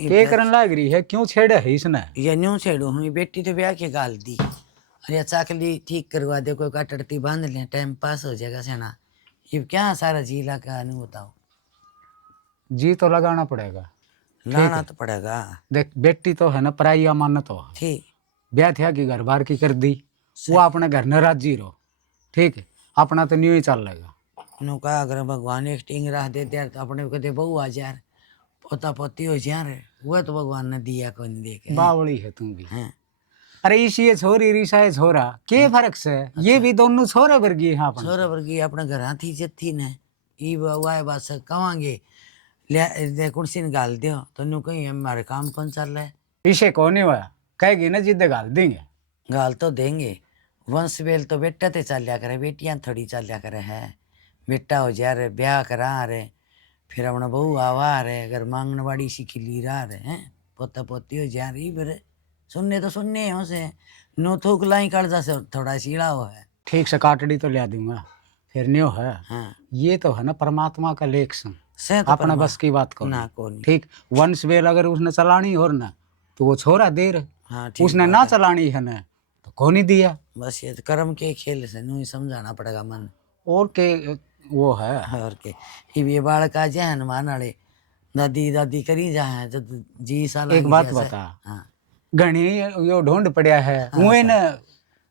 के करन लाग रही है, क्यों छेड़े है इसने? ये न्यू छेड़ो हम बेटी तो ब्याह के गाल दी। अरे चाकली ठीक करवा दे, कोई कटड़ती बांध ले, टाइम पास हो जाएगा सेना। ये क्या सारा जिला का नहीं बताओ। जी तो लगाना पड़ेगा, लाना तो पड़ेगा। देख बेटी तो है ना पराई अमानत हो, ठीक ब्याह थिया की घर बार की कर दी, वो अपने घर न राजी रहो, ठीक है, अपना तो न्यू ही चल लेगा। नु का अगर भगवान एक टिंग राह दे यार तो अपने को कहते बहू आ यार, पोता पोती हो यार, वो तो भगवान ने दिया कोई नहीं देखे। बावड़ी है तू भी। हैं अरे इसी ये छोरी रिसा है छोरा, के फर्क से? ये भी दोनों छोरे वर्गी है अपन। छोरा वर्गी अपने घर थी जत्थी ने ई वाए बात से कवांगे ले कुर्सी निकाल दियो तो नु कहीं हमारे काम कौन चल रहा है। इसे कौन नहीं हुआ, कहेगी ना जिद्दे गाल देंगे। गाल तो देंगे, वंश बेल तो बेटा ते चलिया करे, बेटियां थोड़ी चलिया करे है। बेटा हो जा रे, ब्याह करा रे, फिर अपना बहू आवा रे, अगर मांगने वाड़ी सी खिली रहा रे हैं, पोता पोती हो जा रही, फिर सुनने तो सुनने हो से नो थूक लाई कर्जा से थोड़ा सीड़ा हो है। ठीक से काटड़ी तो लिया दूंगा, फिर न्यो है। हाँ ये तो है ना परमात्मा का लेख संग, से तो अपना बस की बात ना करो, कौन। ठीक। वंश बेल अगर उसने चलानी हो ना तो वो छोरा देर, हाँ ठीक उसने ना चलानी है ना तो कौन ही दिया। बस ये तो कर्म के खेल से नु ही समझाना पड़ेगा मन और के वो है। और के ये बालक आ जाए हनुमान वाले दादी दादी करी जाए जब जी साल एक बात बता, घनी यो ढूंढ पड़ा है, वो न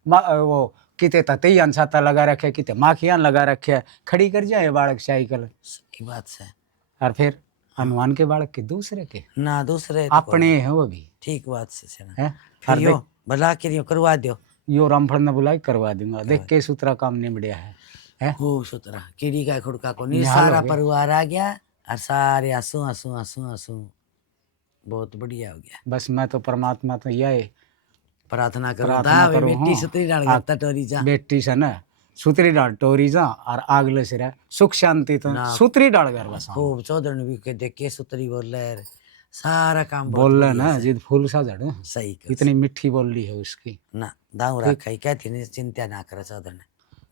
वो किते तते छाता लगा रखे, किते माखियां लगा रखे, खड़ी कर जाए बालक साइकिल। सही बात से। और फिर हनुमान के बालक के दूसरे के ना दूसरे अपने हैं वो भी, ठीक बात से है। फिर यो भला के करवा दो, यो रामफल ने बुलाई करवा दूंगा, देख के सूत्रा काम निबड़िया है। खूब सुतरा कीड़ी का खुड़का को नहीं, सारा परिवार आ गया और सारे आंसू आंसू आंसू आंसू, बहुत बढ़िया हो गया। बस मैं तो परमात्मा तो यही प्रार्थना करो बेटी सुतरी डाल करता टोरी जा, बेटी से ना सुतरी डाल टोरी जा और आगले सिरे सुख शांति तो सुतरी डाल कर बस। खूब चौधरी भी के देख के सुतरी बोले सारा काम बोल रहे ना जिद फूल सा जड़ सही इतनी मिठी बोली है उसकी ना दाऊ रखा ही कहती नहीं, चिंता ना करे चौधरी ने,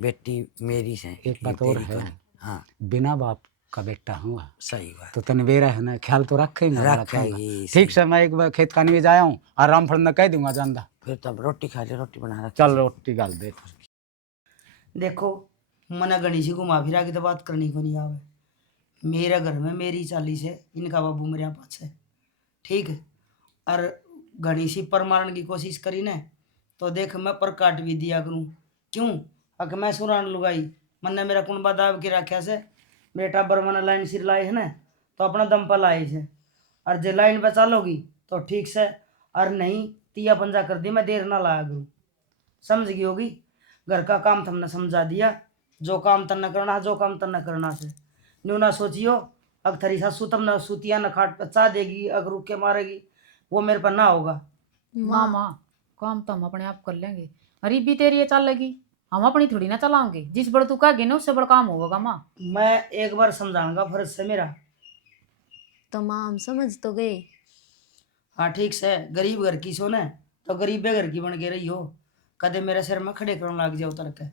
बेटी मेरी से एक बात और है। हाँ बिना बाप का बेटा हुआ सही बात तो तनवेरा है ना, ख्याल तो रखेगी। ठीक से मैं एक बार खेत खाने में जाया हूँ और रामफल ने कह दूंगा जानदा, फिर तब रोटी खा ले, रोटी बना रख। चल रोटी गाल दे। देखो मना गणेशी घुमा फिरा की तो बात करनी को नहीं आवे, मेरे घर में मेरी चाली से इनका बाबू मेरे पास है, ठीक है। और गणेशी पर मारने की कोशिश करी ने तो देख मैं पर काट भी दिया करूँ, क्यों अगर मैं सुरान लुगाई मन मेरा कुंबा दाब के रखा से, मेरे टाबर मना लाइन सिर लाए है ना तो अपना दम पर लाए से, और जे लाइन पर चालोगी तो ठीक से, और नहीं तिया पंजा कर दी मैं देर ना लाया करूँ, समझ गई होगी। घर का काम तुमने समझा दिया, जो काम तन्ना करना जो काम तन्ना करना से न्यू ना सोचियो। अगर थरी सासू तुमने सूतिया न खाट पर चा देगी, अगर रुक के मारेगी वो मेरे पर ना होगा। मामा काम तो हम अपने आप कर लेंगे, गरीबी तेरी ये चलेगी, हम अपनी थोड़ी ना चलाओगे, जिस बड़ तू कहेगी ना उससे बड़ा काम होगा। माँ मैं एक बार समझाऊंगा फर्ज से मेरा। तो माँ हम समझ तो गए। हाँ ठीक से, गरीब घर की सो न तो गरीबे घर की बन के रही हो, कदे मेरे सिर में खड़े करने लग जाओ उतर के।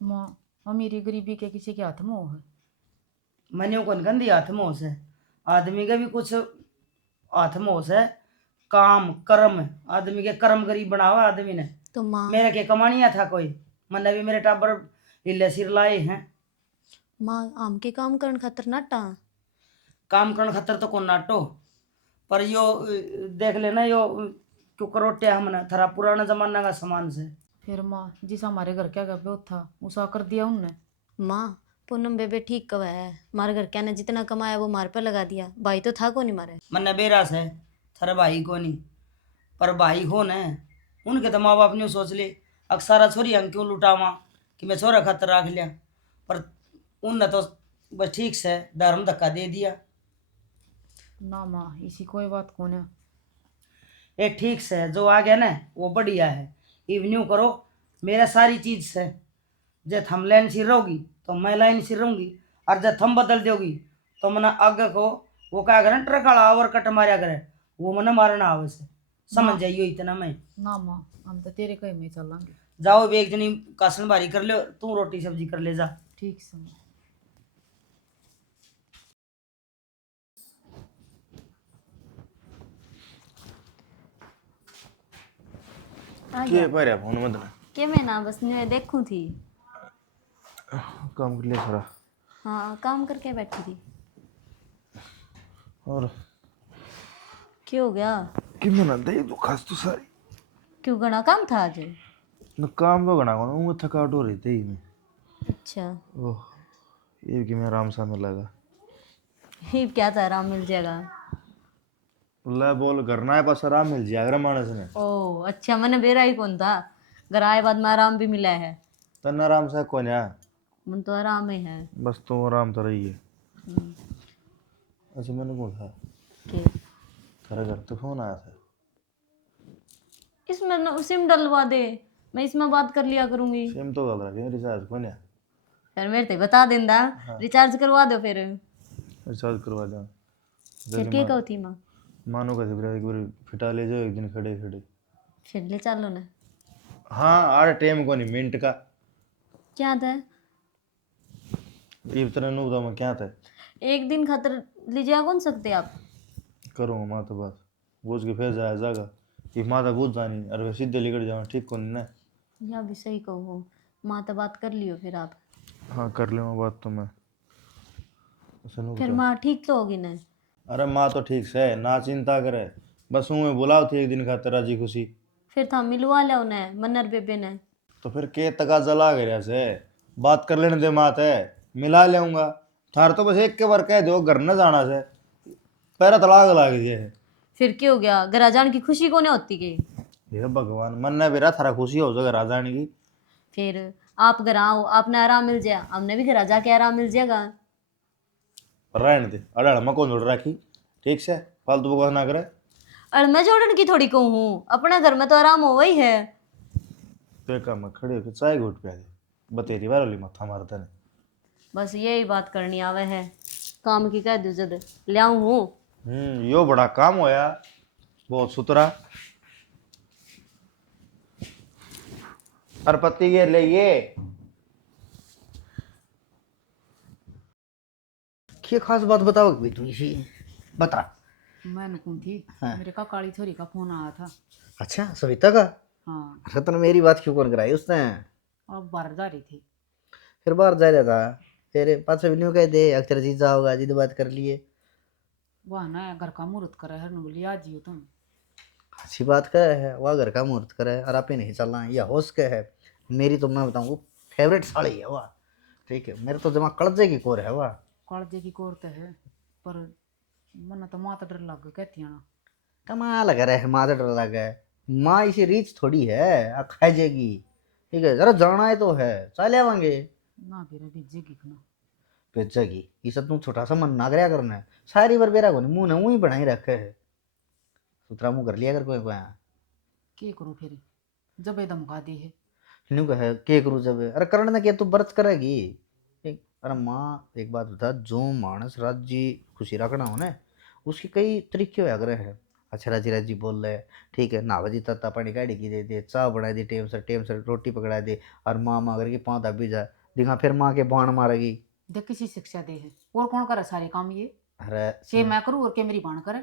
माँ अमीरी गरीबी के किसी के हाथ में हो है, मैंने कौन गंदी हाथ में होश है, आदमी के भी कुछ हाथ में होश है, काम कर्म, आदमी के कर्म गरीब बनावा आदमी ने। तो माँ मेरे के कमानिया था कोई, मैंने भी मेरे टाबर हिले सिर लाए हैं। माँ आम के काम करन खातर नाटा, काम करने खातर तो कौन नाटो, पर यो देख लेना यो क्यों करोटिया हमने थरा पुराना जमाना का सामान से। फिर माँ जिस हमारे घर क्या गब्बे था उसा कर दिया उनने। माँ पूनम बेबे ठीक कवा है, मारे घर क्या ने जितना कमाया वो मार पर लगा दिया, भाई तो था को नहीं मारे। मन्ने बेरास है थारे भाई को नहीं, पर भाई हो न उनके तो माँ बाप ने सोच ले अक्सारा छोरी हम क्यों लुटावा कि मैं छोरा खातर रख लिया, पर उनने तो बस ठीक से धर्म धक्का दे दिया। ना माँ इसी कोई बात कौन है, ये ठीक से जो आ गया ना वो बढ़िया है, इवन्यू करो मेरा सारी चीज से, जब थम लाइन सिर रहोगी तो मैं लाइन सिर रहूंगी, और जब थम बदल दोगी तो मना आगे को वो क्या करे ट्रक वाला ओवर कट मारा करे, वो मना मारना आवे से, समझ जाइयो इतना। मैं ना माँ हम तो तेरे कहीं में चलेंगे। जाओ एक जनी कासन बारी कर ले, तू रोटी सब्जी कर ले जा। ठीक से माँ। आ के गया पर फोन मत ना के मैं ना बस मैं देखूं थी। काम कर लिया सारा। हाँ काम करके बैठी थी। और क्यों हो गया? कि मना दे तो खास तो सारी क्यों घना काम था आज? न काम तो गना को मैं थकावट हो रही थी मैं। अच्छा ओह ये कि मैं आराम सा में लगा ही क्या था, आराम मिल जाएगा। ला बोल करना है बस आराम मिल जाएगा मानस ने ओ अच्छा, मैंने बेरा ही कौन था, घर आए बाद में आराम भी मिला है। तन आराम से कौन है मन तो आराम ही है। बस तो आराम तो रही है। हम्म, अच्छा मैंने कौन था के तेरे घर तो फोन आया था। इसमें सिम डलवा दे, मैं इसमें बात कर लिया करूंगी। सेम तो गल रहा है रिचार्ज कौन है फिर मेरे ते बता देंदा, रिचार्ज करवा दो फिर। रिचार्ज करवा दो फिर के कहो थी माँ? मानो कैसे फिर एक बार फिटा ले जाओ एक दिन खड़े खड़े। फिर ले चलो ना। हाँ आर टाइम को नहीं मिनट का क्या था? इस तरह नु बताओ मैं क्या था एक दिन खातर ले जा कौन सकते आप? करूँगा माँ तो बात बूझ के फिर जाया जागा कि माँ तो बूझ जानी अरे सीधे लेकर जाओ ठीक को नहीं ना। या भी सही कहो, माँ तो बात कर लियो फिर आप। हाँ कर ले बात तो मैं सुनो फिर बता। माँ ठीक तो होगी ना? अरे माँ तो ठीक से है ना चिंता करे बस मैं बुलाओ थी एक दिन खातिर राजी खुशी। फिर था मिलवा लो उन्हें मन्नर बेबे ने। तो फिर के तका जला गया से बात कर लेने दे मात है मिला लेऊंगा थार तो बस एक के बार कह दो घर न जाना से पैरा तलाक लाग गया है। फिर क्या हो गया, घर आ जाने की खुशी को नहीं होती के? हे भगवान मन ने बेरा थारा खुशी हो जाएगा राजानी की। फिर आप घर आओ, आपने आराम मिल जाए, हमने भी घर आ जाके आराम मिल जाएगा। पर रहने दे अड़ाड़ मैं कौन जोड़ रखी ठीक से फालतू बकवास ना करे। और मैं जोड़न की थोड़ी कहूँ हूँ, अपने घर में तो आराम हो ही है। तो एक काम में खड़े होकर चाय घोट पिया दे बतेरी बार वाली मत्था मारता ने। बस यही बात करनी आवे है, काम की कह दो जद ले आऊँ हूँ। यो बड़ा काम होया बहुत सुतरा और पत्ती के ले ये क्या खास बात बताओ भाई तू इसी बता। मैं कौन थी, हाँ। मेरे का काली छोरी का फोन आया था। अच्छा सविता का? हाँ अरे तूने मेरी बात क्यों कौन कराई उसने? अब बाहर जा रही थी। फिर बाहर जा रहा था तेरे पास भी नहीं कह दे अक्सर जीजा होगा जिद बात कर लिए। वह ना घर का मुहूर्त करे है, बोली आज जियो तुम। अच्छी बात कर है वह घर का मुहूर्त करे और आप ही नहीं चलना है या होश के है। मेरी तो मैं बताऊँ फेवरेट साड़ी है वह। ठीक है मेरे तो जमा कड़जे की कोर है वह। कालजे की कोरते है पर मन तो माता डर लग कहती है ना। कमाल कर रहा है माँ से डर लगा है। माँ इसी रीच थोड़ी है आ खा जाएगी। ठीक है जरा जाना है तो है चल आवांगे ना फिर भेजेगी ना। भेजेगी ये सब तुम छोटा सा मन ना करया करना है सारी बार बेरा को मुंह ने मुंह ही बनाई रखे है। सुतरा मुंह कर लिया कर कोई कोई के करूँ फिर जब एकदम गा दी है। न्यू कहे के करूँ जब अरे करण ने किया तू व्रत करेगी। अरे माँ एक बात बता जो मानस राज्य खुशी रखना हो ना उसके कई तरीके होया करे हैं। अच्छा राजी राजी बोल रहे ठीक है ना बजी तत्ता पानी काढ़ी की दे दे चाय बना दी टेम से रोटी पकड़ा दे और माँ माँ करके पाँव दबी जा दिखा फिर माँ के बाण मारेगी। देख किसी शिक्षा दे है और कौन करे सारे काम ये, अरे के मैं करूँ और के मेरी बाण करे।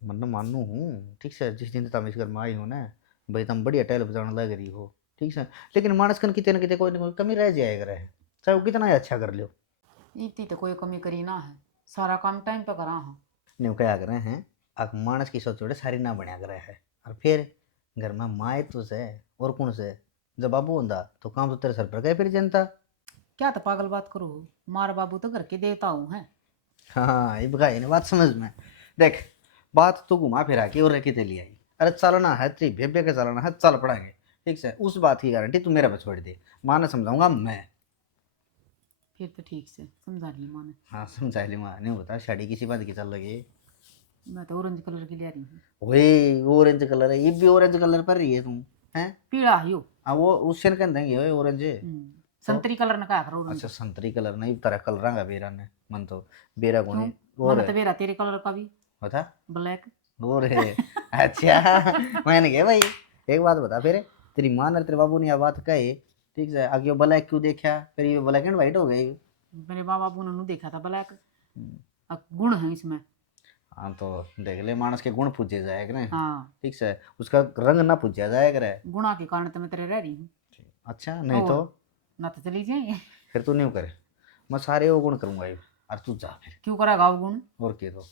मन मानू हूँ ठीक से जिस दिन तुम इस घर में आई हो ना भाई तुम बढ़िया टहल बजाने लग रही हो ठीक से लेकिन मानस कन कितने न कितने कोई ना कोई कमी रह जाएगा रहे चाहे वो कितना ही अच्छा कर लो। इतनी तो कोई कमी करी ना है, सारा काम टाइम पे करा हाँ। न्यू क्या कर रहे हैं अब मानस की सोच जोड़े सारी ना बना कर रहे हैं और फिर घर में माए तो से और कौन से जब बाबू होंदा तो काम तो तेरे सर पर गए फिर जनता। क्या तो पागल बात करो, मार बाबू तो घर के देवता हूँ है। हाँ ये बगाई ने बात समझ में देख बात तो घुमा फिरा के और रखी तेली आई। अरे चलना है तेरी बेबे के चलना है चल पड़ेंगे ठीक से उस बात की गारंटी तू मेरे पे छोड़ दे माँ ने समझाऊंगा मैं। फिर तो ठीक से समझा ली माँ ने। हाँ समझा ली माँ नहीं बता शादी किसी बात की चल लगी। मैं तो ऑरेंज कलर की ले रही हूँ। वही ऑरेंज कलर है ये भी ऑरेंज कलर पर रही है तुम हैं। पीला है यो। हाँ वो उससे कह देंगे वही ऑरेंज। संतरी कलर ने कहा करो ऑरेंज। अच्छा संतरी कलर नहीं तरह कलर रंगा बेरा ने मन तो बेरा को नहीं क्यों? और मन तो मेरा तेरे कलर का भी बता ब्लैक। और है अच्छा मैंने कहा भाई एक बात बता फिर तेरी माँ ने तेरे बाबू ने यह बात कही ठीक है आगे ब्लैक क्यों देखा फिर ये ब्लैक एंड व्हाइट हो गई। मेरे माँ बाबू ने देखा था ब्लैक। अब गुण है इसमें। हाँ तो देख ले मानस के गुण पूछे जाए करे। हाँ ठीक से उसका रंग ना पूछा जाए करे। गुणा के कारण तो मैं तेरे रह रही हूँ, अच्छा नहीं तो ना तो चली जाए। फिर तू नहीं करे, मैं सारे वो गुण करूंगा ये, और तू जा फिर। क्यों करेगा वो गुण? और के तो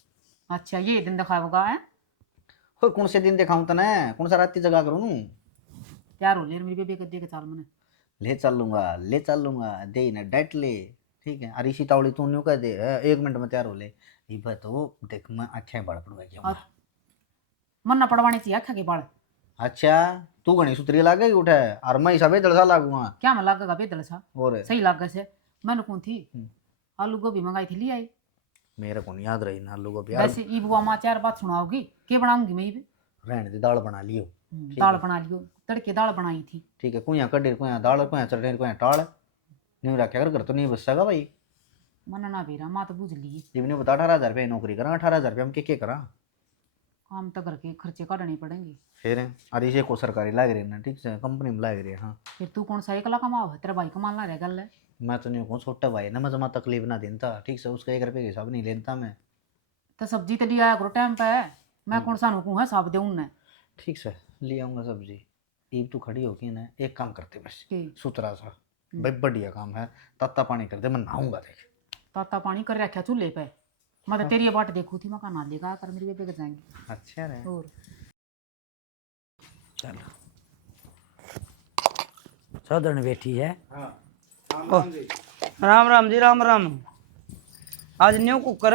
अच्छा ये दिन दिखाएगा है? हो कौन से दिन दिखाऊं तने, कौन सा रात की जगह करूं? तैयार हो ले मेरी बेबी के दे के चाल मने। ले चल लूंगा दे ना डट ले। ठीक है, अरे इसी तावड़ी तू न्यू कह दे 1 मिनट में तैयार हो ले। ये बात तो देख मैं अच्छा बड़ पड़वा जाऊंगा। मन ना पड़वानी चाहिए आखा के बाल। अच्छा तू घनी सुतरी लागे उठे और मैं सबे दलसा लागूंगा। क्या मैं लागेगा बेदल सा? और सही लागे से। मैंने कौन थी आलू गोभी मंगाई थी, ले आई। मेरे को नहीं याद रही ना लोगों पे यार। वैसे ई बुआ माँ 4 बात सुनाओगी, के बनाऊंगी मैं ये? रहने दे, दाल बना लियो। दाल बना लियो, तड़के दाल बनाई थी। ठीक है, कुया कड्डी कुया दाल कुया चटनी कुया टाल नहीं रखा कर तो नहीं बच सका भाई। मन ना बेरा माँ तो बुझ ली। इवने बता 18,000 रुपये नौकरी करा, 18,000 रुपये हम के करा। काम तो घर के खर्चे काटने पड़ेंगे। फिर अरे इसे को सरकारी लाग रही है ना, ठीक है कंपनी में लाग रही है। हाँ फिर तू कौन सा एकला कमाओ है, तेरा भाई कमाना रह गल है। मैं तो नहीं कहूँ छोटा भाई ना, मैं जमा तकलीफ ना देता। ठीक है, उसका 1 रुपये के हिसाब नहीं लेता मैं। तो सब्जी तो लिया करो टाइम पे। मैं कौन सा नुकूँ है साब दे उनने। ठीक है ले आऊँगा सब्जी। ईब तू खड़ी होगी ना, एक काम करते बस के सुथरा सा भाई बढ़िया काम है, तत्ता पानी कर दे, मैं नहाऊंगा। देख ताता पानी कर रखा चूल्हे पे। मैं तो तेरी बाट देखू थी, मैं कहा ना लेगा कर मेरी बेबे के जाएंगे। अच्छा रहे। और चलो चौधरी बैठी है। राम राम जी, राम राम। आज न्यू कुकर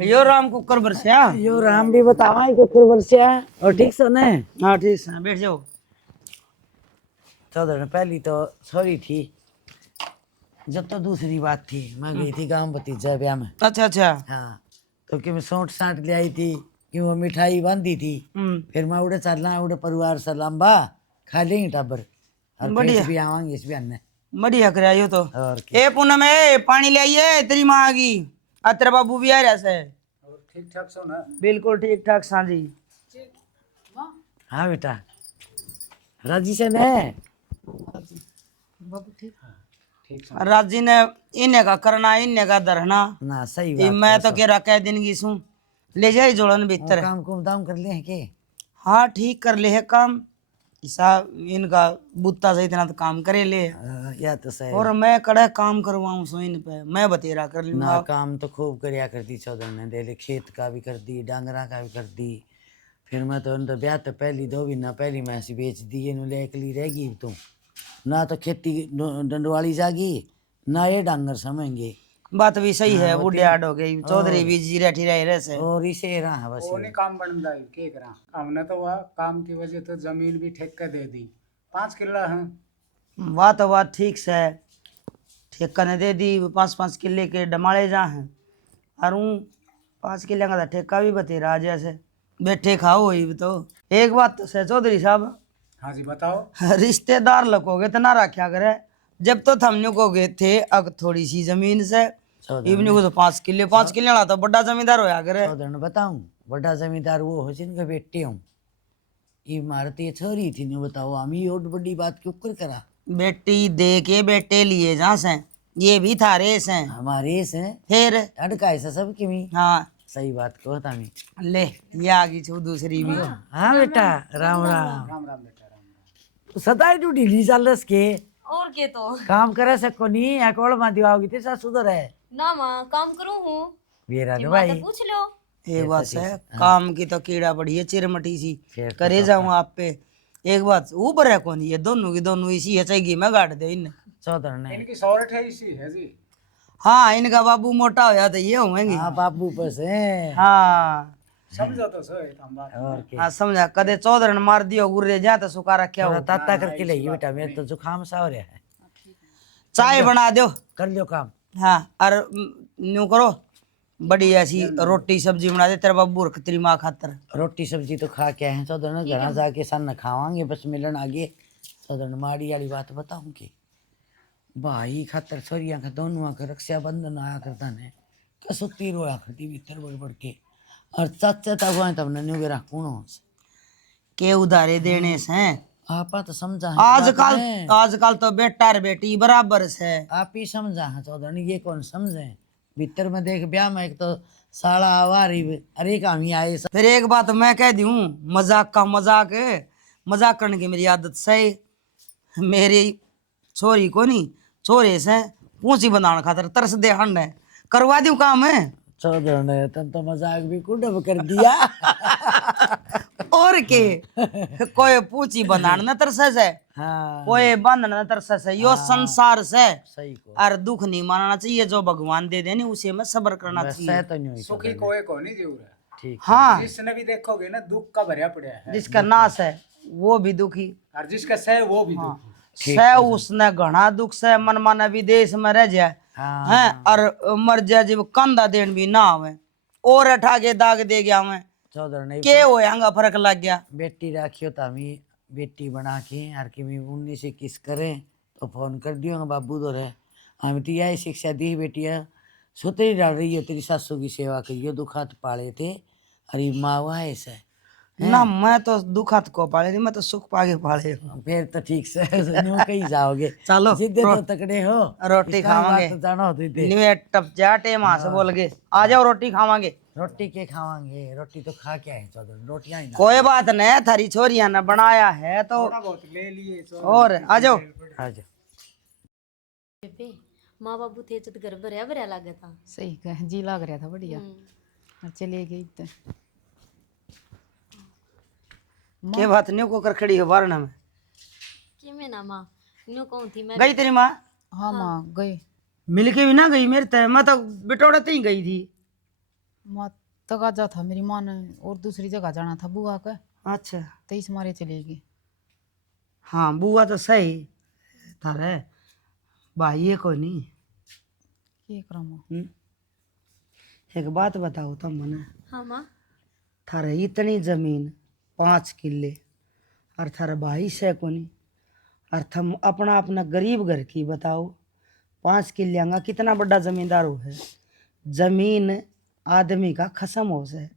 यो राम कुकर बरसिया। यो राम भी बतावा कुकर वर्षा और ठीक से ने। हाँ ठीक है, बैठ जाओ। चौधरी पहली तो सॉरी थी, जब तो दूसरी बात थी मैं गई थी गांव भतीजा ब्याह में। अच्छा अच्छा। हाँ तो कि मैं सोट साट ले आई थी कि वो मिठाई बांधी थी। फिर मैं उड़े चलना उड़े परिवार से लंबा खा लेंगे टाबर और बढ़िया। भी आवांगे इस बयान में। बढ़िया कर आइयो तो। और क्या। ए पूनम ए पानी ले आइए, तेरी माँ आ गई। आ तेरा बाबू भी आ रहा से। ठीक ठाक सो ना? बिल्कुल ठीक ठाक सा जी। हाँ बेटा राजी से ने। बाबू ठीक। राजी ने इन्हें का करना इन्हें का धरना। ना सही ये बात। मैं तो कह रहा कह दिन की सू ले जाए जोड़न भीतर। काम कुम दाम कर ले हैं के। हाँ ठीक कर ले है काम। ऐसा इनका बुत्ता से इतना तो काम करे ले। या तो सही। और मैं कड़े काम करवाऊं सो इन पे मैं बतेरा कर ना लूंगा। काम तो खूब करया करती चौधरी ने, दे ले खेत का भी कर दी डांगरा का भी कर दी। फिर मैं तो उन तो ब्याह तो पहली 2 महीना पहली मैं ऐसी बेच दी नु ले अकली रहेगी तुम ना तो खेती डंडवाली जागी ना ये डांगर समझेंगे। बात भी सही है, बूढ़े आड़ हो गई चौधरी भी जीरा ठीरा रहे से। और इसे रहा है बस वो नहीं काम बनता है, के करा। हमने तो वह काम की वजह तो जमीन भी ठेका दे दी, 5 किला है। बात ठीक से ठेका ने दे दी। 5-5 किले के डमाड़े जा हैं और 5 किले का तो ठेका भी बतेरा जैसे बैठे खाओ। ही तो एक बात तो है चौधरी साहब, हाँ जी बताओ। रिश्तेदार लगोगे तो ना रखा करे। जब तो थमने को गए थे अब थोड़ी सी जमीन से इवनी को तो 5 किले वाला तो बड़ा जमींदार होया करे। चौधरी ने बताऊं बड़ा जमींदार वो हो जिनके बेटे हूँ। ये मारती छोरी थी ने बताओ हम ही और बड़ी बात क्यों कर करा। बेटी दे के बेटे लिए जा से ये भी थारे से हमारे से फिर। अड़का ऐसा सब की। हाँ सही बात कहो तामी। ले ये आ गई छो दूसरी भी। हाँ बेटा राम राम। राम राम बेटा राम राम। तो सदाई तू ढीली चल रस के और के तो काम करे सको नहीं या कोड़ मां दिवाओगी ते सासु सुधर है। ना माँ काम करूँ हूँ। मेरा जी तो माँ भाई तो पूछ लो। एक बात है काम की तो कीड़ा बढ़ी है चिरमटी सी फिर तो करे जाऊं आप पे। एक बात ऊपर है कौन ये दोनों की दोनों इसी है चाहिए मैं गाड़ दे इन। चौधरी ने। इनकी शौरठ है इसी है जी। हाँ इनका बाबू मोटा होया तो ये होंगे। हाँ बाबू बस है। हाँ समझो तो सो हम बात। और क्या। हाँ समझा कदे चौधरी ने मार दियो गुर्रे जा तो सुखा रखा थोड़ा हो। ताता करके ले बेटा मेरे तो जुकाम सा हो रहा है। चाय बना दो। कर लियो काम। हाँ और न्यू करो बड़ी ऐसी रोटी सब्जी बना दे तेरे बाबू और तेरी माँ खातर। रोटी सब्जी तो खा के आए हैं चौधरी ने, घर जाके सन खावांगे बस मिलन आगे। चौधरी ने माड़ी वाली बात बताऊं कि भाई खातर छोरिया का दोनों का रक्षा बंधन आया करता ने कसुती रोया करती भीतर बढ़ बढ़ के और चाचा तब आए तब न्यू गेरा कौन के उधारे देने से आपा तो समझा है आजकल तो बेटा और बेटी बराबर से। आप ही समझा है चौधरी ये कौन समझे भीतर में देख ब्याह में एक तो साला आवा रही अरे काम ही आए सब। फिर एक बात मैं कह दूं, मजाक का मजाक है, मजाक करने की मेरी आदत से मेरी छोरी को नहीं छोरे से पूंछी बनाने खातर तरस दे हंड है, करवा दूं काम है। चौधर ने तन तो मजाक भी कुडब कर दिया। और के कोई पूंछी बनाने न तरसे से, हाँ कोई बांधने न तरसे से, यो संसार से। सही को और दुख नहीं मानना चाहिए, जो भगवान दे देने उसे में सब्र करना चाहिए। वैसे तो नहीं हुई सुखी कोई को नहीं जीव रहा। ठीक हाँ, जिसने भी देखोगे ना दुख का भरा पड़ा है, जिसका नाश है वो भी दुखी, और जिसका सह वो भी दुखी। से उसने घना दुख से मन माना विदेश में रह जाए हाँ हैं, और मर जाए जब कंधा देन भी ना आवे और अठा के दाग दे गया मैं चौधर ने के होयांगा फर्क लग गया। बेटी राखियो तो हमें बेटी बना के हर की 19-21 करें तो फोन कर दियो बाबू तो रहे हम तो यही शिक्षा दी बेटिया सोतरी डाल रही हो तेरी सासू की सेवा करियो दुखात पाले थे अरे माँ वहाँ ऐसा ना मैं तो दुखत को पाले नहीं, मैं तो सुख पाके पाले हूँ। फिर तो ठीक से न्यू कहीं जाओगे चलो सीधे तो तकड़े हो रोटी खावांगे, तो जाना होती थी निवे टप जाटे मां से बोल गए आ जाओ रोटी खावांगे। रोटी के खावांगे रोटी तो खा के आए चौधर रोटियां ही ना कोई बात नहीं, थारी छोरिया ने बनाया है तो थोड़ा बहुत ले लिए तो और आ जाओ। आ जाओ। बेबे माँ बाबू थे तो घर भरया भरया लगा था। सही कह जी लग रहा था बढ़िया। और चले गई तो के बात न्यू को कर खड़ी हो वारना में कि मैं ना माँ नो कहूँ थी मैं गई तेरी माँ? हाँ माँ गई। मिल के भी ना गई मेरे तय, मैं तो बिटोड़े ही गई थी। माँ तगाजा था मेरी माँ ने और दूसरी जगह जाना था बुआ का, अच्छा 23 मारे चली गई। हाँ बुआ तो सही थारे भाई है कोई नहीं। ये करा माँ। एक बात बताओ तुम मने, हाँ माँ थारे इतनी जमीन 5 किले और थारा भाई से कोनी, और थम अपना अपना गरीब घर की बताओ 5 किले कितना बड़ा जमींदार हो है। जमीन आदमी का खसम हो से,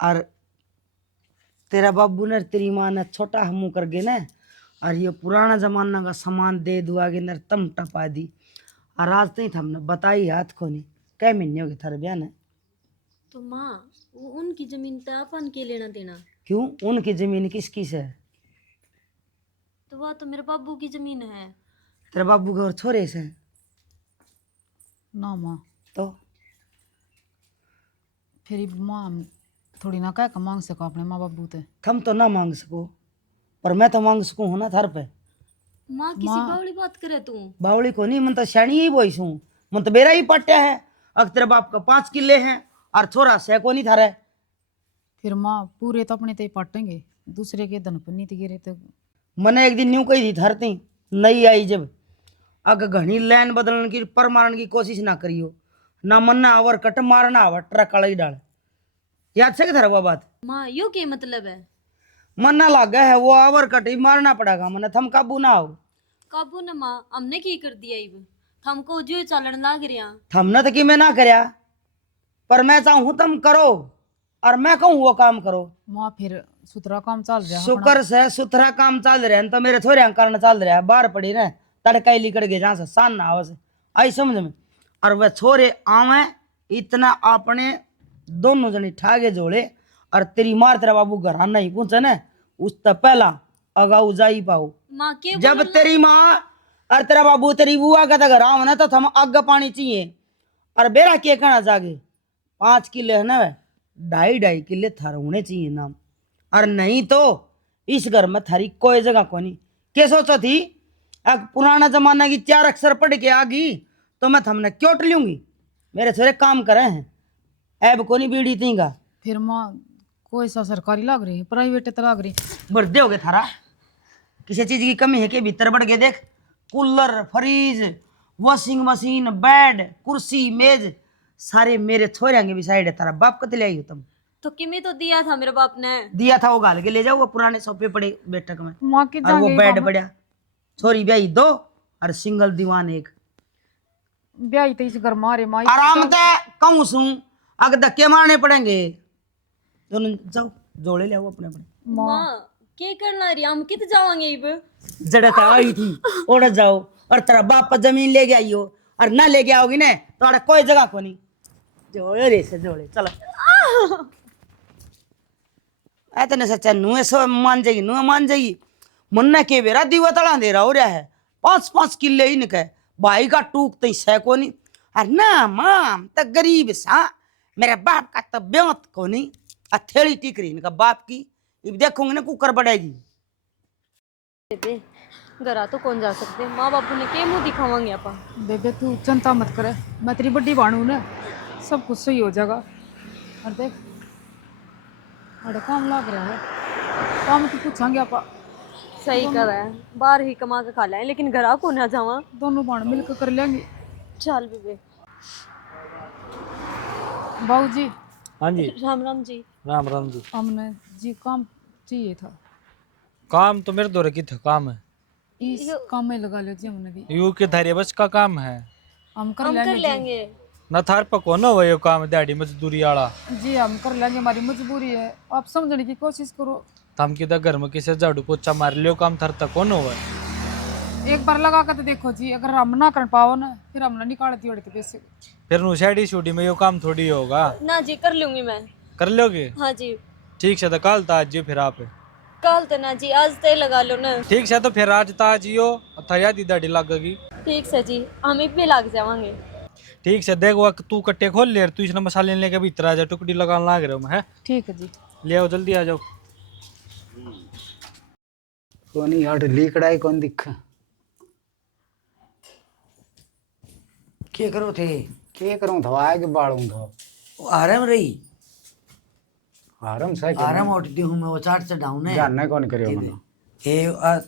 और तेरा बाबू ने तेरी माँ ने छोटा हमू कर गए ना, और ये पुराना जमाना का सामान दे दुआ के नर तम टपा दी, और आज तक हमने बताई हाथ को नहीं कै महीने हो गए थारे ब्याह ने। तो माँ वो उनकी जमीन तो अपन के लेना देना। क्यों? उनकी जमीन किसकी से है? तो वह तो मेरे बाबू की जमीन है। तेरे बाबू के और छोरे से? ना माँ तो फिर माँ थोड़ी ना कह मांग सको अपने माँ बाबू ते। थम तो ना मांग सको, पर मैं तो मांग सकूं हो ना थार पे। माँ किसी बावली बात करे तू। बावली को नहीं, मन तो शैनी ही बोई हूँ, मन तो बेरा ही पट्टा है। अगर तेरे बाप का 5 किले हैं और छोरा से को नहीं थारे। फिर माँ पूरे तो अपने ते पाटेंगे, दूसरे के धन पर नहीं तो गिरे तो। मैंने एक दिन न्यू कही थी धरती नई आई जब, अगर घनी लाइन बदलने की पर मारने की कोशिश ना करियो, ना मन्ना आवर कट मारना आवर ट्रक कड़ाई डाल। याद से थारा वो बात? माँ यो क्या मतलब है? मन्ना लागा है वो आवर कट ही मारना पड़ेगा, मने थम काबू ना आओ। काबू न माँ हमने की कर दिया इब हमको जो चालन लाग रहा। थमने तो कि मैं ना करया, पर मैं चाहूँ तुम करो और मैं कहूँ वो काम करो। माँ फिर सुथरा काम चल रहा है शुक्र से सुथरा काम चल रहा है, तो मेरे थोड़े कारण चल रहा है। बाहर पड़ी रहे तड़का ही लिकड़ गए जहाँ से सान ना आवे से आई समझ में। और वह छोरे आवे इतना अपने दोनों जने ठागे जोड़े, और तेरी मार तेरा बाबू घर आना ही पूछे ना उस तो पहला अगाऊ जा ही पाओ। माँ के जब तेरी माँ और तेरा बाबू तेरी बुआ का घर आवे ना तो थम आग पानी चाहिए। और बेरा के कहना जागे 5 किले है ना, 2.5 किले थारे होने चाहिए नाम, और नहीं तो इस घर में थारी कोई जगह को नहीं। के सोचो थी अब पुराना जमाना की 4 अक्षर पढ़ के आ गई तो मैं थमने क्यों लूंगी? मेरे थोड़े काम करे हैं ऐब को नहीं बीड़ी तीगा। फिर माँ कोई सा सरकारी लाग रही है, प्राइवेट तो लाग रही। बर्दे हो गए थारा, किसी चीज की कमी है के भीतर बढ़ के देख, cooler fridge washing machine bed कुर्सी मेज सारे मेरे छोरे भी साइड है। तारा बाप कत ले आई हो तुम? तो किमी तो दिया था मेरे बाप ने। दिया था वो गाल के ले जाओ, वो पुराने सोफे पड़े बैठक में, माँ के और वो जागे बेड पड़ा। छोरी ब्याही 2 और सिंगल दीवान 1। ब्याह तो इस घर मारे माँ आराम ते कहूँ सू अगर धक्के मारने पड़ेंगे दोनों जाओ जोड़े ले आओ अपने अपने। माँ के करना रही हम कित जावांगे इब? जड़त आई थी ओढ़ जाओ, और तेरा बाप पर जमीन ले गया हो और ना ले गया होगी ना तो कोई जगह को नहीं। जोड़े रे से जोड़े चलो ऐतने सच्चा नुए सो मान जाएगी नुए मान जाएगी मुन्ना के बेरा दीवा तड़ा दे रहा हो रहा है 5-5 किले ही निकले भाई का टूक तई सै को नहीं अरे ना माम त गरीब सा मेरे बाप का तो ब्योत को नहीं अथेली टिकरी इनका बाप की अब देखोगे ना कुकर बढ़ेगी बेबे घरा तो कौन जा सकते माँ बापू ने के मुंह दिखावांगे आपा बेबे तू चिंता मत करे, मैं तेरी बड़ी बाणू ना, सब कुछ सही हो जाएगा। और देख अरे काम लग रहा है, काम की पूछांगे आपा, सही कर रहा है बाहर ही कमा के खा लाए लेकिन घरा को ना जावा दोनों बाण मिलकर कर लेंगे। चल बेबे। बाबू जी हाँ जी। राम राम जी। राम राम जी। हमने जी काम चाहिए था। काम तो मेरे दौरे की था काम है, इस काम में लगा लो जी हमने भी। यू के थारे बस का काम है, हम कर हम कर लेंगे लेंगे। न थार पर कौन हो ये काम दिहाड़ी मजदूरी आला। जी हम कर लेंगे, हमारी मजबूरी है, आप समझने की कोशिश करो। हम किधर घर में किसे झाड़ू पोछा मार लियो काम थार तक कौन हो। एक बार लगा कर तो देखो जी, अगर हम ना कर पाओ ना फिर हमने निकाल दिए के पैसे। फिर नुशैडी शूडी में यो काम थोड़ी होगा। ना जी कर लूंगी मैं। कर लोगे? हाँ जी। ठीक से तो कल ताज जी फिर आप कल तो ना जी आज तय लगा लो ना। ठीक से तो फिर आज ताजियो थाया दी दाढ़ी लगेगी। ठीक से जी हम भी लग जावांगे। ठीक से देख वो तू कट्टे खोल ले, तू इसने मसाले लेके भीतर आ जा, टुकड़ी लगाने लाग रहे हो है। ठीक है जी, ले आओ जल्दी आ जाओ। कौन यार लीकड़ाई कौन दिखा क्या करो थे? के करूं था आए के बाड़ूं था वो आराम रही आराम से आराम उठती हूँ मैं, वो चाट चढ़ाऊँ जानना कौन करियो मनो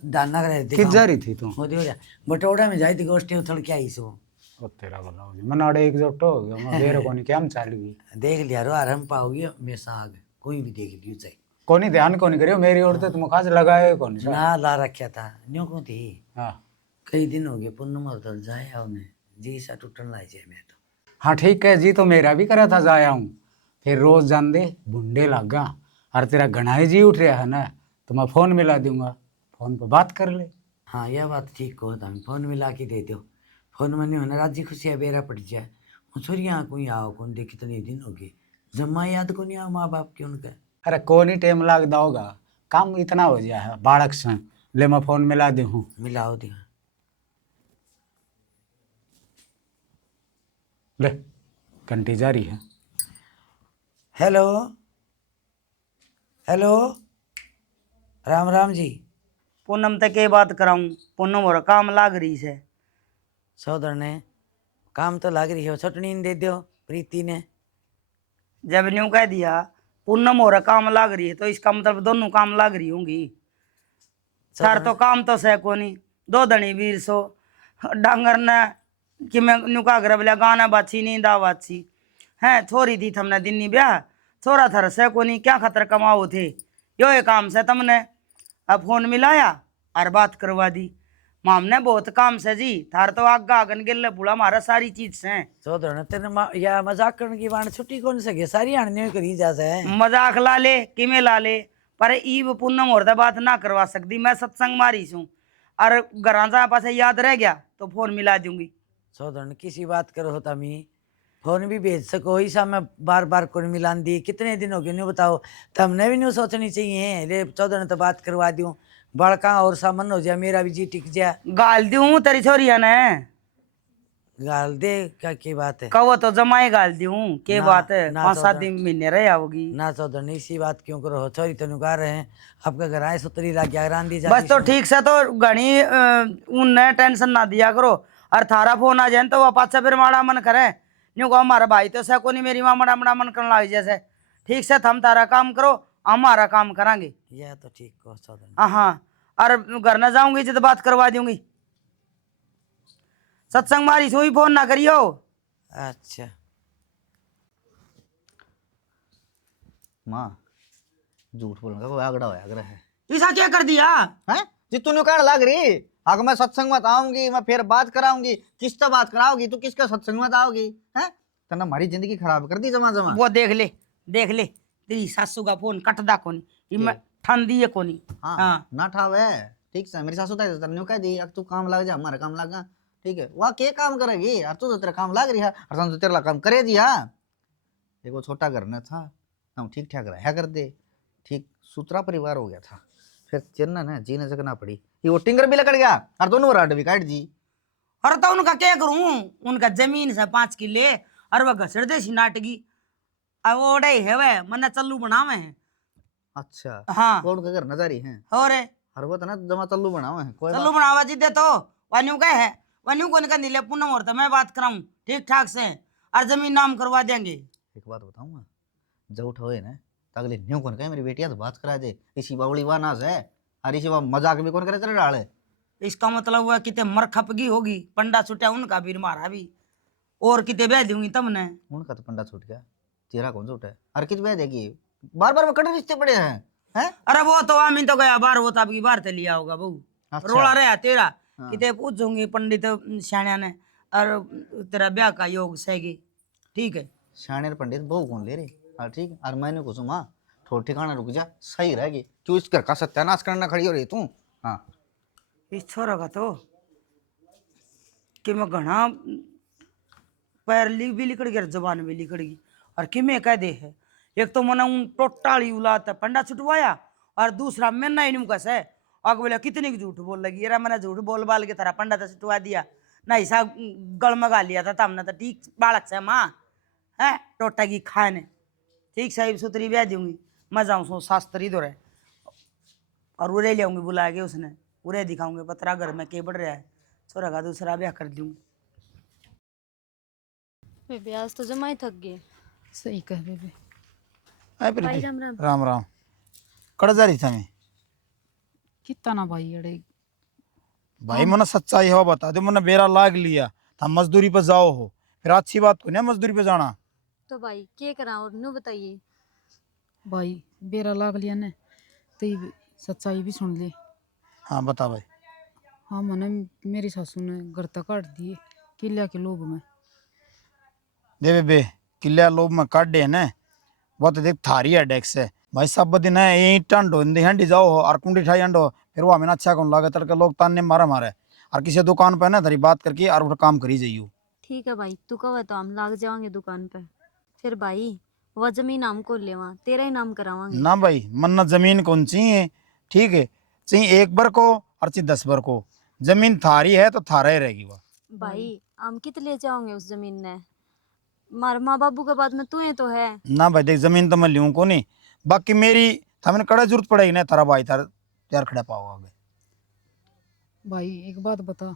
दाना करे थे किस जा रही थी तू? हो दे हो जा बटोड़ा में जाई थी गोष्ठी उथड़ के आई सो। ओ तेरा भला हो गया मनाड़े एकजुट हो गया मैं बेरो कोनी क्या हम चालू गई देख लिया रो आराम पाओगी मैं साग कोई भी देख लियो चाहे कोनी ध्यान कोनी करियो मेरी ओर तो तुम खास लगाए कोनी सा ना ला रखा था न्यू को थी। हां कई दिन हो गए पुन्नम और तो जाए उन्हें जी सा टूटन लाई जाए मैं तो। हाँ ठीक है जी, तो मेरा भी करा था जाया हूँ, फिर रोज जान दे भुंडे लगा और तेरा घनाई जी उठ रहा है ना तो मैं फोन मिला दूंगा, फोन पे बात कर ले। हाँ यह बात ठीक कहो तुम, फोन मिला के दे दो, फोन में नहीं होना राजी खुशी बेरा पड़ जाए। छोरिया कोई आओ कौन दे कितने दिन हो गए जम्मा याद को नहीं आओ माँ बाप के उनका। अरे कौन ही टाइम लगता होगा, काम इतना हो गया है बाड़क से, ले मैं फोन मिला दे हूँ। मिलाओ दिया ले घंटी जारी है। Hello hello Ram Ram ji. पूनम तक के बात कराऊं, पूनम और काम लाग रही से। सौदर ने काम तो लग रही है, छटनी दे दो प्रीति ने। जब न्यू कह दिया पूनम और काम लाग रही है तो इसका मतलब दोनों काम लाग रही होंगी। सर तो काम तो सह को नहीं, दो धनी वीर सो डांगर ने कि मैं न्यू का घर बोला गाना बाछी नींद आ बाछी है छोरी थी थमने दिन नहीं ब्याह छोरा थर सह को नहीं क्या खतर कमाओ थे यो ये काम से तुमने अब फोन मिलाया और बात करवा दी। मामने बहुत काम से जी, थार तो आग आगन गिल बुला मारा सारी चीज से। सौदर ने तेने या मजाक करने की बाण छुट्टी कौन सके सारी आने करी जा से। मजाक ला ले किमें ला ले पर ईब पूनम और बात ना करवा सकती, मैं सत्संग मारी छूँ और घर पास याद रह गया तो फोन मिला दूंगी। सौदर ने किसी बात करो होता मी फोन भी भेज सको ही सा मैं बार बार को मिलान दी कितने दिन हो गए न्यू बताओ, तो हमने भी न्यू सोचनी चाहिए ले चौदह ने तो बात करवा दूँ बड़का और सामन हो जाए मेरा भी जी टिक जाए। गाल दूं तेरी छोरिया ने गाल दे क्या की बात है कहो तो जमाए गाल दूं के ना, बात है ना 5-7 तो दिन महीने रह आओगी। ना चौदह ने इसी बात क्यों करो छोरी तो नुका रहे हैं आपका घर आए सुतरी ला गया रांधी जा बस तो ठीक से तो घनी उन्हें टेंशन ना दिया करो और थारा फोन आ जाए तो वो पाछा फिर माड़ा मन करे न्यू कहो हमारा भाई तो सको नहीं मेरी माँ मड़ा मड़ा मन करने लग जैसे। ठीक से हम तारा काम करो हमारा काम करांगे। यह तो ठीक कहो चौदह ने। हाँ हाँ और घर न जाऊंगी तो बात करवा दूंगी। सत्संग मारी सुई फोन ना करियो। अच्छा माँ झूठ बोलने का कोई आगड़ा होया आग्रह है ऐसा क्या कर दिया हैं जी तूने कहने लग रही अगर मैं सत्संग में आऊंगी मैं फिर बात कराऊंगी किससे बात कराओगी तू किसका सत्संग में आओगी हैं तना हमारी जिंदगी खराब कर दी जमा जमा। वो देख ले तेरी सासू का फोन कटदा कोनी मैं ठन दिए कोनी। हाँ ना ठावे ठीक से मेरी सासू तने कह दी अब तू काम लग जा हमारा काम लगा ठीक है वहाँ के काम करेगी यार तू तो तेरा काम लग रही है और तो तेरा काम करे दिया एक वो छोटा घर न था, हम ठीक ठाक रहा कर दे, ठीक सुतरा परिवार हो गया था। फिर चेन्ना ना जीने जगना पड़ी, ये वो टिंगर भी लकड़ गया और दोनों राड भी काट जी। अरे तो उनका क्या करूं, उनका जमीन से 5 किले और वह घसड़ दे सी नाटकी। अब वो ओडे है वह मन्ना चल्लू बनावे हैं। अच्छा, हाँ वो उनका घर नजारी है, और हर वो तो ना जमा चल्लू बनावा है कोई चल्लू बनावा जी दे तो वन्यू क्या है, वन्यू को निकल नीले पूनम और तो मैं बात कराऊं ठीक ठाक से और जमीन नाम करवा देंगे। एक बात बताऊंगा, जब उठोए ना तो अगले न्यू कौन कहे मेरी बेटिया तो बात करा दे, इसी बावली वानास है और इसी बा मजाक भी कौन करे चले डाले। इसका मतलब हुआ किते मर खपगी होगी, पंडा छुटा उनका भी मारा भी, और किते बह दूंगी तुमने। उनका तो पंडा छूट गया, तेरा कौन छूटा है, और किस बह देगी, बार बार कड़े रिश्ते पड़े हैं। अरे वो तो आमीन तो गया बार, वो तो आपकी बार ते लिया होगा बहू। अच्छा। रोला रहा तेरा हाँ। किते पूछूंगी पंडित श्याणिया ने और तेरा ब्याह का योग सहेगी ठीक है। शानेर पंडित बहु कौन ले रे, हाँ ठीक, और मैंने कुछ माँ थोड़ा ठिकाना रुक जा सही रहेगी, क्यों इस घर का सत्यानाश करना खड़ी हो रही तू। हाँ इस छोरा का तो कि मैं घना पैर भी लिकड़ गया, जबान भी लिकड़ गई, और कि मैं कह दे है एक तो मैंने उन टोटाली उलाता पंडा छुटवाया और दूसरा मैं नहीं नुम कस है और बोले कितनी की झूठ बोल लगी, अरे मैंने झूठ बोल बाल के तरह पंडा तो छुटवा दिया ना, हिस्सा गल मगा लिया था हमने तो ठीक बालक से माँ है टोटा की खाने ठीक साहिब सुतरी ब्याह दूंगी, मैं जाऊँ सो शास्त्री दो रहे और उरे ले आऊंगी बुला के उसने, उरे दिखाऊंगे पतरा घर में के बढ़ रहा है, छोरा का दूसरा ब्याह कर दूंगी। बेबे आज तो जमा ही थक गए। सही कह बेबे। अरे भाई प्रीति, राम राम। राम राम। कड़ जा रही था मैं कितना ना भाई अड़े भाई, मैंने सच्चाई हो बता दे, मैंने बेरा लाग लिया था मजदूरी पे जाओ हो, फिर अच्छी बात को नहीं मजदूरी पे जाना। तो भाई क्या करा और नु बताइए। भाई बेरा लाग लिया ने तो ये सच्चाई भी सुन ले। हाँ बता भाई। हाँ मैंने मेरी सासू ने घर तक काट दिए किलिया के लोभ में। दे बे किले लोग में काट दे ना, वो तो देख थारी है डेक्स है भाई, सब दिन है यही टंडो हिंदी हंडी जाओ हो और कुंडी ठाई हंडो, फिर वो हमें अच्छा कौन लागे तड़के लोग ताने मारे मारे, और किसी दुकान पे ना धरी बात करके और वो काम करी जाइयो। ठीक है भाई, तू कह तो हम लाग जाएंगे दुकान पे। फिर भाई वह जमीन हमको ले वहाँ तेरा ही नाम करावांगे। ना भाई मन्ना जमीन कौन चाहिए, ठीक है, चाहिए 1 बार को और चाहिए 10 बार को, जमीन थारी है तो थारा ही रहेगी वो। भाई हम कित ले जाओगे उस जमीन ने, मार माँ बाबू के बाद में तू ही तो है। ना भाई देख जमीन तो मैं लूँ को नहीं, बाकी मेरी हमें कड़ा जरूरत पड़ेगी ना थारा भाई थार यार खड़ा पाओ आगे। भाई एक बात बता,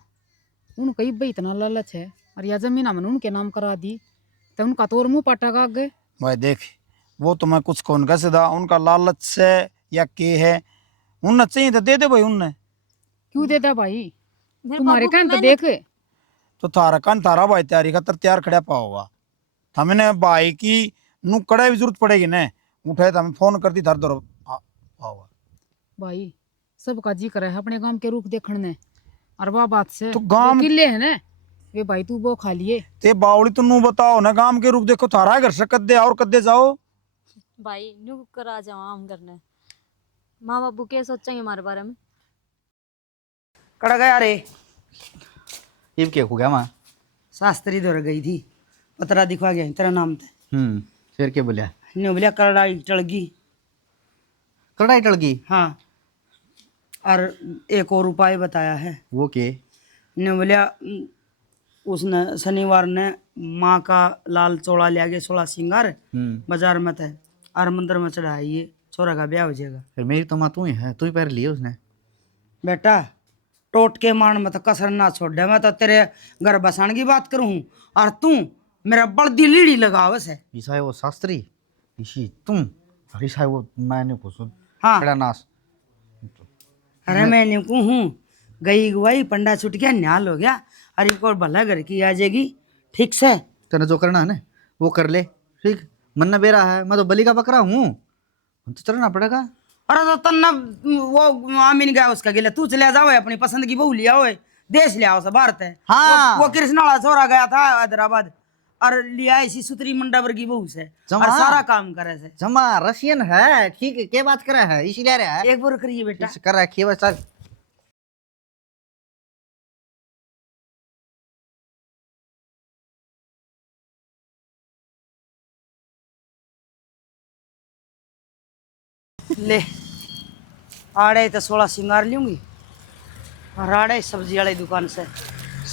उनका ही भाई इतना लालच है और यह जमीन हमने उनके नाम करा दी तो उनका तो और मुंह पाटेगा आगे। भाई देख वो तो मैं कुछ कौन कह सकता, उनका लालच से या के है, उनने चाहिए तो दे दे भाई, उनने क्यों देता भाई, मेरे तुम्हारे बाबू के कहन तो मैंने- देख। तो थारा कान थारा भाई तैयारी खातर तैयार खड़ा पाओगा, हमने भाई की नु कड़ा भी जरूरत पड़ेगी ना, उठाए तो हमें फोन कर दी थार दर पाओगा। भाई सबका जी करे अपने गांव के रुख देखने ने, और वह बात से तो गांव- जो किले है ना वे भाई तू वो खा लिए। ते बावली तो नु बताओ ना, गांव के रुख देखो थारा घर से कद्दे और कद्दे जाओ। भाई न्यू करा जाओ हम करने, माँ बाबू क्या सोचेंगे हमारे बारे में। कड़ गया रे, ये क्या हो गया माँ। शास्त्री दौड़ गई थी, पतरा दिखवा गया तेरा नाम थे, फिर क्या बोलिया, ने बोलिया करड़ाई टड़गी। कड़ाई टल गई, हाँ और एक और उपाय बताया है, वो के ने बोलिया उसने शनिवार ने माँ का लाल चोड़ा ले गए 16 सिंगार बाजार में थे और मंदिर में चढ़ाइए, छोरा का ब्याह हो जाएगा। फिर मेरी तो माँ तू ही है, तू ही पैर लिए उसने। बेटा टोट के मान में तो कसर ना छोड़ दे, मैं तो तेरे घर बसाने की बात करूँ और तू मेरा बल्दी लीड़ी लगाव से। ईसा है वो शास्त्री, इसी तुम, और ईसा है वो मैंने कुछ हाँ बड़ा नाश। अरे मैंने कहूँ गई गुआई पंडा छूट गया न्याल हो गया, अरे एक और भला घर की आ जाएगी ठीक से। तेने जो करना है ना वो कर ले, ठीक, मन्ना बेरा है, मैं तो बलि का बकरा हूँ, तो चलना पड़ेगा। अरे तो तन्ना वो आमीन गया उसका गिले, तू चले जाओ अपनी पसंद की बहू लिया हो, देश लिया हो भारत है। हाँ। वो कृष्णाला छोरा गया था हैदराबाद और लिया इसी सुतरी मंडावर की बहू से और जमा। सारा काम करे से। जमा रशियन है, ठीक है, क्या बात कर रहा है, इसीलिए रहा है, एक बार करिए बेटा। कर रहा है, बस ले आड़े तो 16 सिंगार लूँगी और आड़े सब्जी वाली दुकान से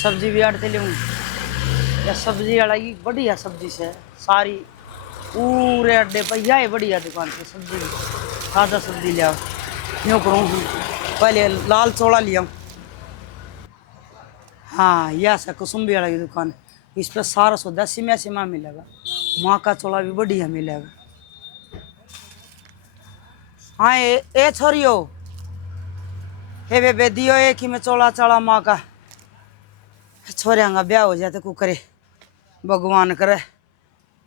सब्जी भी आड़ते लूँगी या सब्जी वाला की बढ़िया सब्जी से सारी पूरे अड्डे पर यह बढ़िया दुकान से सब्जी भी ताज़ा सब्जी ले आओ यूँ करूँ पहले लाल चौड़ा लिया हाँ यह से कुसुम्बी वाला की दुकान इस पर सारा सौदा सिमा सिमा मिलेगा माँ का चौड़ा भी बढ़िया मिलेगा। हाँ ए छोरियो हे बे दियो एक ही में चौड़ा चौड़ा माँ का छोरिया का ब्याह हो जाए तो करे भगवान करे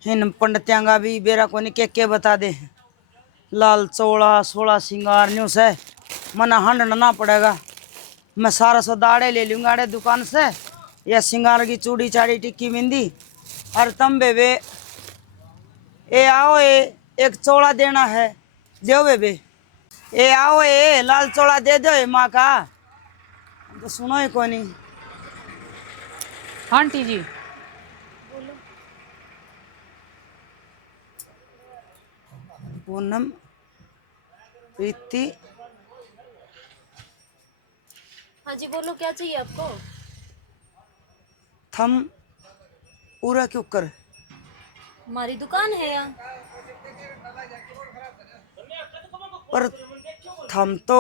इन पंडित्या का भी बेरा को नहीं के बता दे लाल चौड़ा 16 सिंगार न्यू से मना हंडना ना पड़ेगा मैं सारा सौ दाड़े ले लूँगा आड़े दुकान से या सिंगार की चूड़ी चाड़ी टिक्की बिंदी और तम बेबे ए आओ एक चौड़ा देना है दो बेबे ए आओ लाल चौड़ा दे दो माँ का तो सुनो ही को नहीं। आंटी जी पूनम प्रीति हाँ जी बोलो क्या चाहिए आपको? थम पूरा क्यों कर हमारी दुकान है यहाँ। पर थम तो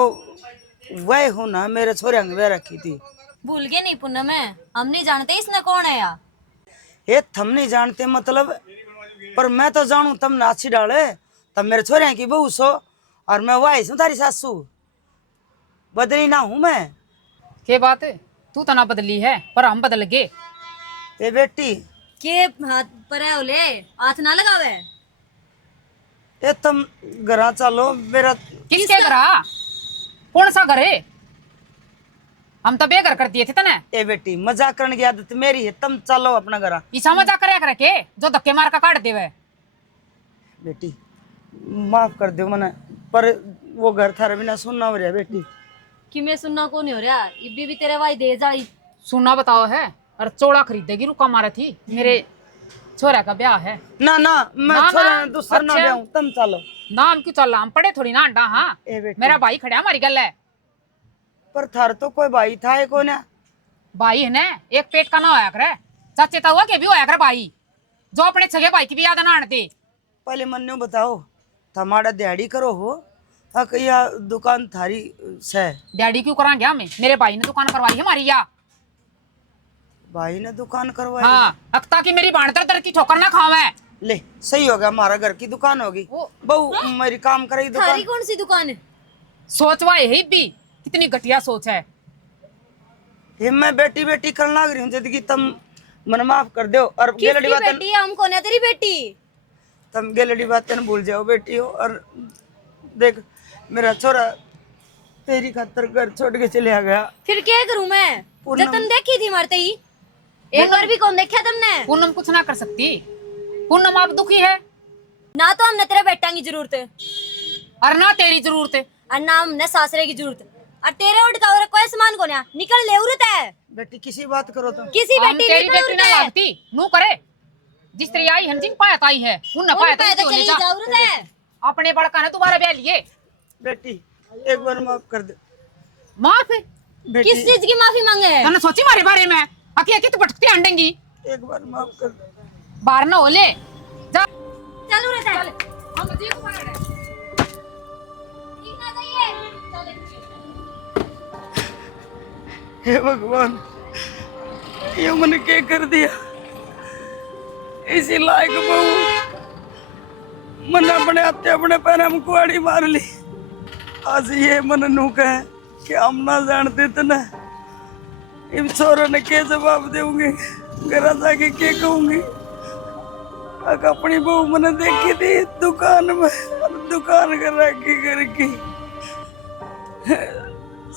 वह हो ना मेरे छोरे वे रखी थी। भूल गए नहीं पुनः मैं हम नहीं जानते इसने कौन है यहाँ। ये थम नहीं जानते मतलब पर मैं तो जानू तम नाची डाले तब मेरे छोरे की बहू सो और मैं वाइस हूँ तारी सासू बदली ना हूँ मैं। के बात है तू तो ना बदली है पर हम बदल गए। ए बेटी के हाथ पर है ओले हाथ ना लगावे। ए तुम घरा चलो मेरा किसके घर आ? कौन सा घर है? हम तो बेघर कर दिए थे तने। ए बेटी मजाक करने की आदत मेरी है तुम चलो अपना घरा। ईसा मजाक करे के जो धक्के मार का काट देवे। बेटी माफ कर दो मने पर वो घर थारे बिना सुनना हो रहा है बेटी। कि मैं सुनना को नहीं हो रहा इब्बी भी तेरे भाई दे जाई। सुनना बताओ है और चौड़ा खरीदेगी रुका मारे थी मेरे छोरा का ब्याह है। ना ना मैं ना, छोरा ना, दूसरा ना अच्छा। ब्याह तुम चलो। नाम क्यों चल हम पड़े थोड़ी ना अंडा। हाँ ए बेटी मेरा भाई खड़ा हमारी गल है। पर थार तो कोई भाई था है को ना भाई है ना एक पेट का ना होया करे चाचे तो हुआ के भी होया करे भाई जो अपने सगे भाई की भी याद ना आने। पहले मन ने बताओ हमारा दिहाड़ी करो हो हक या दुकान थारी से। डैडी क्यों करांगे हमें? मेरे भाई ने दुकान करवाई है हमारी या भाई ने दुकान करवाई। हाँ अक्ता की मेरी बाणतर दर की ठोकर ना खावे। ले सही हो गया हमारा घर की दुकान होगी बहू मेरी काम करेगी दुकान। थारी कौन सी दुकान है? सोचवा यही भी कितनी घटिया सोच है। ये मैं बेटी बेटी करने लग रही हूँ जिंदगी तुम मन माफ कर दो और गेलड़ी किसकी बातें बेटी है? हम कौन है तेरी बेटी? तुम गेलड़ी बातें न भूल जाओ बेटी हो। और देख मेरा छोरा तेरी खातर घर छोड़ के चले आ गया। फिर क्या करूं मैं? पूनम- जब तुम देखी थी मरते ही एक बार भी कौन देखा तुमने? पूनम कुछ ना कर सकती। पूनम आप दुखी है ना तो हमने तेरे बेटा की जरूरत है और ना तेरी जरूरत है और ना हमने सासरे की जरूरत है और तेरे उठ का और कोई सामान को ना निकल ले उरत है। बेटी किसी बात करो तुम। किसी हम बेटी तेरी निकल बेटी उरत ना है। लागती नू करे जिस तरह आई हंजिन पायत आई है उन न उन पायत पे तो होने चली जा। जरूरत है। अपने बड़का ने तुम्हारा ब्याह लिए बेटी एक बार माफ कर दे माफ बेटी किस चीज की माफी मांगे? तने सोची मारे बारे में अकी अकी तो भटकती अंडेंगी एक बार माफ कर दे। बाहर ना होले जा चल उरत है। हम जी को मार रहे ठीक ना जाइए हे भगवान ये मैंने क्या कर दिया? इसी लायक बहू मन अपने हाथे अपने पैर में कुआड़ी मार ली। आज ये मन नू कहे कि हम ना जानते थे ना इन छोरों ने क्या जवाब दूंगी घर जाके क्या कहूंगी। अगर अपनी बहू मैंने देखी थी दुकान में और दुकान कर रखी घर की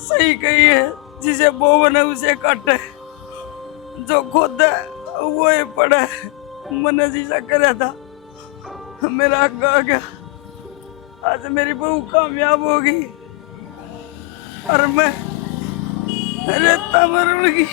सही कही है जिसे बो बने उसे काटे जो खुद है वो ही पड़ा है। मैंने जिसा करा था मेरा हक आ गया। आज मेरी बहू कामयाब होगी और मैं रेता मरूंगी।